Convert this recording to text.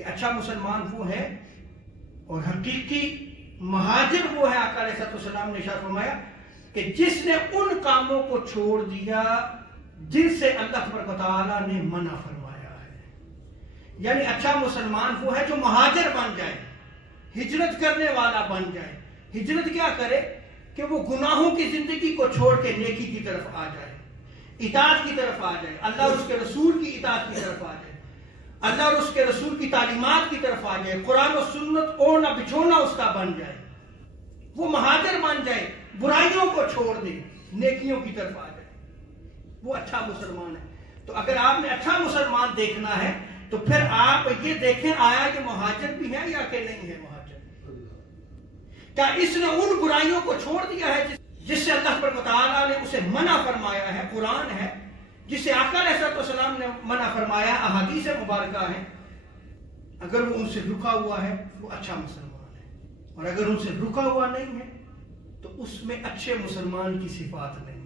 کہ اچھا مسلمان وہ ہے اور حقیقی مہاجر وہ ہے، آقا علیہ السلام نے ارشاد فرمایا کہ جس نے ان کاموں کو چھوڑ دیا جن سے اللہ تبارک و تعالیٰ نے منع فرمایا ہے۔ یعنی اچھا مسلمان وہ ہے جو مہاجر بن جائے، ہجرت کرنے والا بن جائے۔ ہجرت کیا کرے کہ وہ گناہوں کی زندگی کو چھوڑ کے نیکی کی طرف آ جائے، اطاعت کی طرف آ جائے، اللہ اور اس کے رسول کی اطاعت کی طرف آ جائے، اللہ اور اس کے رسول کی تعلیمات کی طرف آ جائے، قرآن و سنت اوڑھنا بچھونا اس کا بن جائے، وہ مہاجر بن جائے، برائیوں کو چھوڑ دے، نیکیوں کی طرف آ جائے، وہ اچھا مسلمان ہے۔ تو اگر آپ نے اچھا مسلمان دیکھنا ہے تو پھر آپ یہ دیکھیں آیا کہ مہاجر بھی ہے یا کہ نہیں ہے مہاجر، کیا اس نے ان برائیوں کو چھوڑ دیا ہے جس سے اللہ تبارک و تعالیٰ نے اسے منع فرمایا ہے، قرآن ہے، جس سے آقا علیہ السلام نے منع فرمایا، احادیث مبارکہ ہیں۔ اگر وہ ان سے رکا ہوا ہے وہ اچھا مسلمان ہے، اور اگر ان سے رکا ہوا نہیں ہے تو اس میں اچھے مسلمان کی صفات نہیں۔